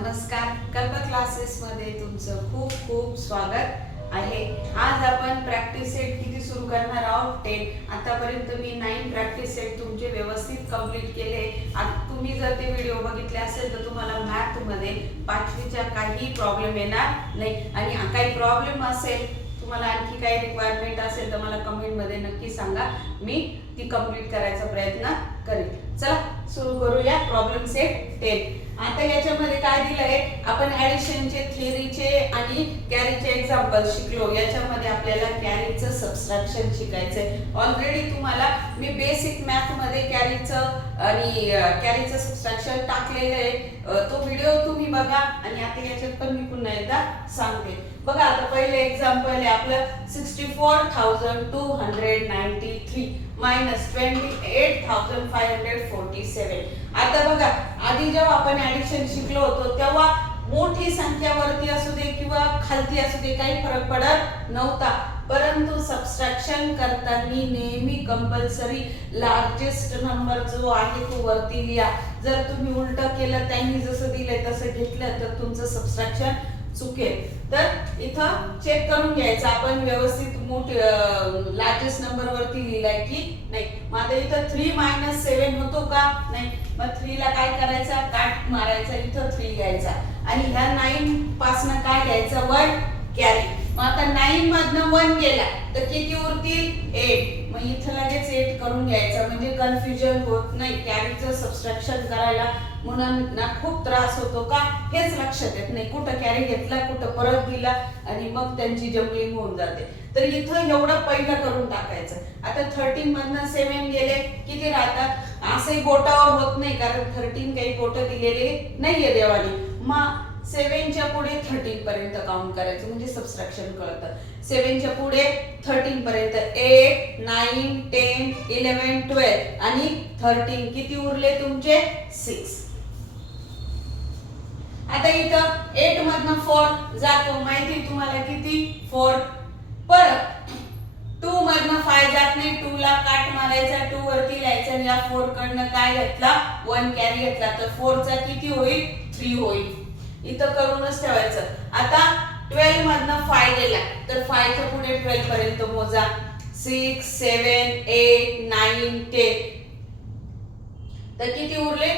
नमस्कार, कल्प क्लासेस मध्ये तुमचं खूप खूप स्वागत आहे. आज आपण प्रॅक्टिस सेट किती सुरू करणार आहोत 10. आतापर्यंत मी 9 प्रॅक्टिस सेट तुमचे व्यवस्थित कंप्लीट केले. आता तुम्ही जर ते व्हिडिओ बघितले असेल तर तुम्हाला मॅथ मध्ये पाचवीच्या काही प्रॉब्लेम येणार नाही. आणि काही प्रॉब्लेम असेल, तुम्हाला आणखी काही रिक्वायरमेंट असेल तर मला कमेंट मध्ये नक्की सांगा, मी ती कंप्लीट करायचा प्रयत्न करेन. चला सुरू करूया प्रॉब्लेम सेट 10. आता याच्यामध्ये काय दिलंय, आपण ऍडिशनचे, थेअरीचे आणि कॅरीचे एक्झाम्पल शिकलो. याच्यामध्ये आपल्याला कॅरीचं सबट्रॅक्शन शिकायचंय. ऑलरेडी तुम्हाला मी बेसिक मॅथ मध्ये कॅरीचं आणि कॅरीचं सबट्रॅक्शन टाकलेलं आहे. तो व्हिडिओ तुम्ही बघा आणि आता याच्यात पण मी पुन्हा एकदा सांगते. बघा, आता पहिले एक्झाम्पल आहे आपलं 64,293 मायनस 28,547. आता बघा, आधी जेव्हा आपण ऍडिशन शिकलो होतो तेव्हा मोठी संख्या वरती असू दे किंवा खालती असू दे काही फरक पडत नव्हता. परंतु सबट्रॅक्शन करताना नेहमी कंपल्सरी लार्जेस्ट नंबर जो आहे तो वरती लिहा. जर तुम्ही उलट केलं, त्यांनी जसं दिलंय तसं घेतलं तर तुमचं सबट्रॅक्शन चुकेल. तर इथं चेक करून घ्यायचं आपण व्यवस्थित लार्जेस्ट नंबर वरती लिहिलाय की नाही. मग आता इथं 3 - 7 होतो का? नाही. मग 3 ला काय करायचं, काट मारायचा, इथं 3 घ्यायचा आणि ह्या 9 पासनं काय घ्यायचं, 1 कॅरी. मग आता 9 मधनं 1 गेला तर किती उरतील, 8. मग इथं लगेच 8 करून घ्यायचं, म्हणजे कन्फ्युजन होत नाही. कॅरीचं सबट्रॅक्शन करायला मुलांना खूप त्रास होतो का, हेच लक्षात येत नाही. कुठं कॅरी घेतला, कुठं परत दिला आणि मग त्यांची जमलिंग होऊन जाते. तर इथं एवढं पहिलं करून टाकायचं. आता 13 मधनं 7 गेले, किती राहतात? असंही बोटावर होत नाही, कारण 13 काही बोटं दिलेले नाहीये देवाने. मग 7 च्या पुढे 13 पर्यंत काउंट करायचं, म्हणजे सबट्रॅक्शन कळतं. 7 च्या पुढे 13 पर्यंत 8, 9, 10, 11, 12 आणि 13 किती उरले तुमचे, 6. आता इथं 8 मधनं 4 जातो, माहिती तुम्हाला किती, 4. परत 2 मधनं 5 जात नाही, 2 ला काट मारायचा, 2 वरती लिहायचं आणि या 4 कडनं काय घेतला, 1 कॅरी घेतला. तर 4 चा किती होईल, 3 होईल. इथं करूनच ठेवायचं. आता 12 मधनं 5 गेला तर 5 च्या पुढे 12 पर्यंत मोजा. 6, 7, 8, 9, 10. तर किती उरले,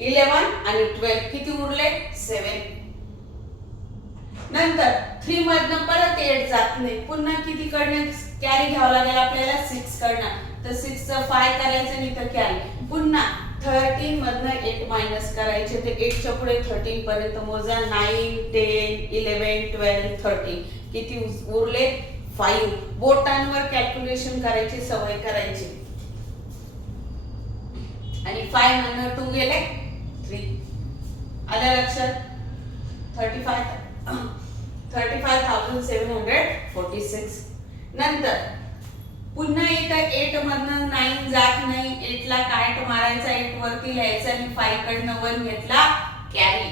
11 आणि 12 किती उरले, 7. नंतर 3 मधनं परत 8 जात नाही, पुन्हा किती कडनं कॅरी घ्यावं लागेल आपल्याला, 6 कडनं. तर 6 चं 5 करायचं आणि इथं कॅरी. पुन्हा 13 मधनं 8 मायनस करायचे, तर 8 च्या पुढे 13 पर्यंत मोजा. 9, 10, 11, 12, 13 किती उरले, 5. बोटांवर कॅल्क्युलेशन करायची सवय करायची. आणि 5 मधनं 2 गेले, 3. आलं लक्षात? 35,746. नंतर पुन्हा इथं 8 मधनं 9 जात नाही, 8 ला काट मारायचा, 8 वरती लिहायचं आणि 5 कडनं 1 घेतला, कॅरी.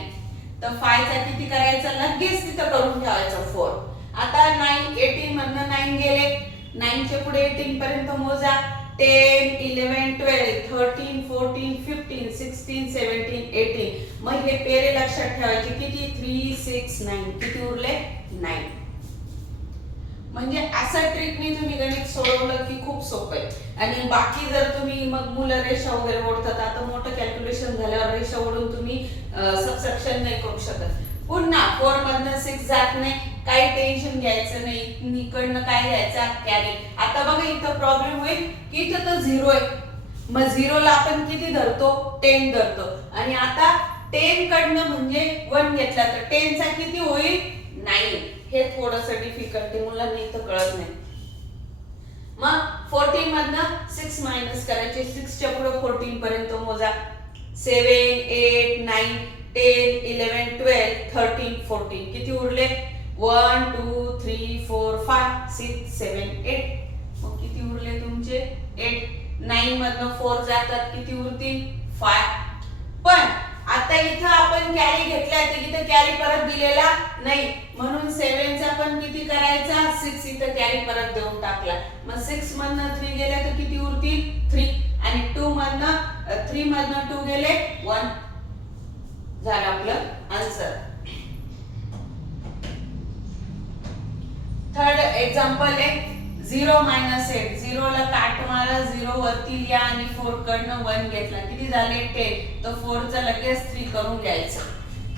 तर 5 चा किती करायचं, लगेच तिथं करून ठेवायचं, 4. आता 18 मधनं 9 गेले, 9 च्या पुढे 18 पर्यंत मोजा. 10, 11, 12, 13, 14, 15, 16, 17, 18. मग हे पेरे लक्षात ठेवायचे, किती, 3, 6, 9 किती उरले, 9. म्हणजे असं ट्रिकनी तुम्ही गणित सोडवलं की खूप सोपं आहे. आणि बाकी जर तुम्ही मग मुलं रेषा वगैरे ओढतात, आता मोठं कॅल्क्युलेशन झाल्यावर रेषा ओढून तुम्ही सबट्रॅक्शन नाही करू शकत. पुन्हा 4 मधनं 6 जात नाही, काही टेन्शन घ्यायचं नाही, इकडनं काय घ्यायचा, कॅरी. आता बघा इथं प्रॉब्लेम होईल की इथं तर 0 आहे. मग 0 ला आपण किती धरतो, 10 धरतो. आणि आता 10 कडनं म्हणजे 1 घेतला तर 10 चा किती होईल, 9. हे थोडंसं डिफिकल्ट आहे, मुलांना इथं कळत नाही. मग 14 मधनं 6 मायनस करायचे, 6 च्या पुढे 14 पर्यंत मोजा. 7, 8, 9, 10, 11, 12, 13, 14 किती उरले, 1, 2, 3, 4, 5, 6, 7, 8. मग किती उरले तुमचे, 8. 9 मधनं 4 जातात, किती उरतील, 5. पण आता इथं आपण कॅरी घेतला तर इथं कॅरी परत दिलेला नाही, म्हणून 7 चा पण किती करायचा, 6 इथं कॅरी परत देऊन टाकला. मग 6 मधनं 3 गेले तर किती उरतील, 3. आणि 3 मधनं 2 गेले, 1. झालं आपलं आन्सर. थर्ड एक्झाम्पल आहे 0 - 8. 0 ला काट मारा, 0 वरती लिहा आणि 4 कडनं 1 घेतला. किती झाले 10. तर 4 चं लगेच 3 करून घ्यायचं.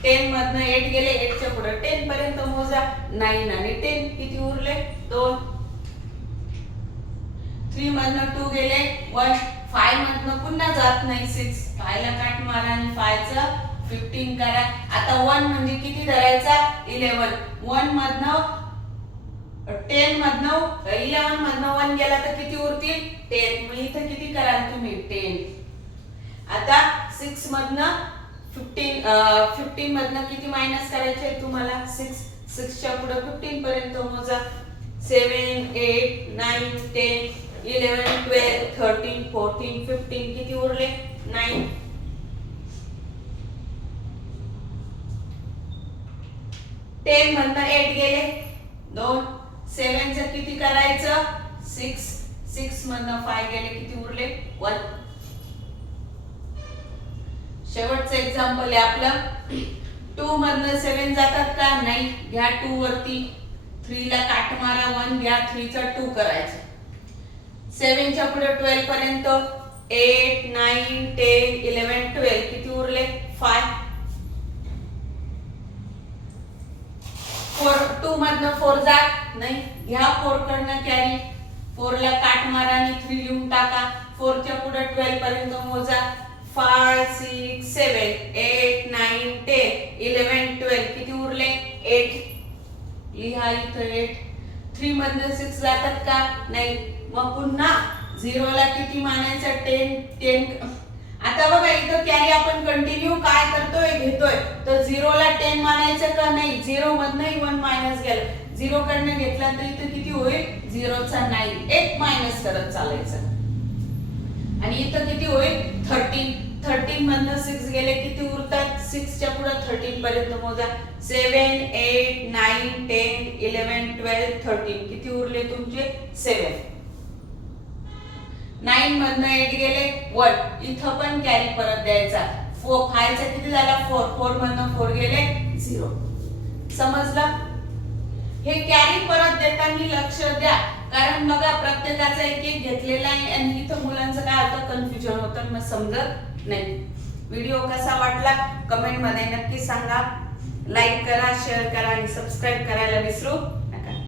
10 मधनं 8 गेले, 8 च्या पुढे 10 पर्यंत मोजा. 9 आणि 10 किती उरले 2. 3 मधनं 2 गेले 1. 5 मधनं पुन्हा जात नाही 6. 5 ला काट मारा आणि 5 चं 15 करा. आता 1 म्हणजे किती धरायचा 11. 1 मधनं 10 मधनं 11 मधनं 1 गेला तर किती उरतील 10. मग इथं किती कराल तुम्ही 10. आता 6 मधनं 15 मधनं किती मायनस करायचे तुम्हाला 6 च्या पुढे 15 पर्यंत मोजा. 7 8 9 10 11 12 13 14 15 किती उरले 9. 10 मधनं 8 गेले 2. 7 चं किती करायचं 6. 6 मधनं 5 गेले किती उरले 1. शेवटचं एक्झाम्पल आहे आपलं 2 मधनं 7 जातात का नाही. घ्या 2 वरती. 3 ला काट मारा 1 घ्या 3 चा 2 करायचं. 7 च्या पुढे 12 पर्यंत 8 9 10 11 12 किती उरले 5. 2 मधनं 4 जात नाही. घ्या 4 कडनं कॅरी. 4 ला काट मारा आणि 3 लिहून टाका. 4 च्या पुढे 12 पर्यंत मोजा. 5 6 7 8 9 10 11 12 किती उरले 8. लिहा इथं 8. 3 मधनं 6 जातात का नाही. मग पुन्हा 0 ला किती मानायचं 10. आता बघा इथं कॅरी आपण कंटिन्यू काय करतोय घेतोय. तर 0 ला 10 मानायचं का नाही. 0 मधनं 1 मायनस गेलं. 0 कडनं घेतला तर इथं किती होईल 0 चा 9. 1 मायनस करत चालायचं. आणि इथं किती होईल 13. 13 मधनं 6 गेले किती उरतात 6 च्या पुढे 13 पर्यंत मोजा. 7 8 9 10 11 12 13 किती उरले तुमचे 7. 9 मधनं 8 गेले 1. इथं पण कॅरी परत द्यायचा. 5 चा किती झाला 4. 4 मधनं 4 गेले 0. समजलं. हे कॅरी परत देताना लक्ष द्या. कारण बघा प्रत्येकाचा एक एक घेतलेला आहे आणि इथं मुलांचं काय होतं कन्फ्युजन होतं मग समजत नाही. व्हिडिओ कसा वाटला कमेंट मध्ये नक्की सांगा. लाईक करा शेअर करा आणि सबस्क्राईब करायला विसरू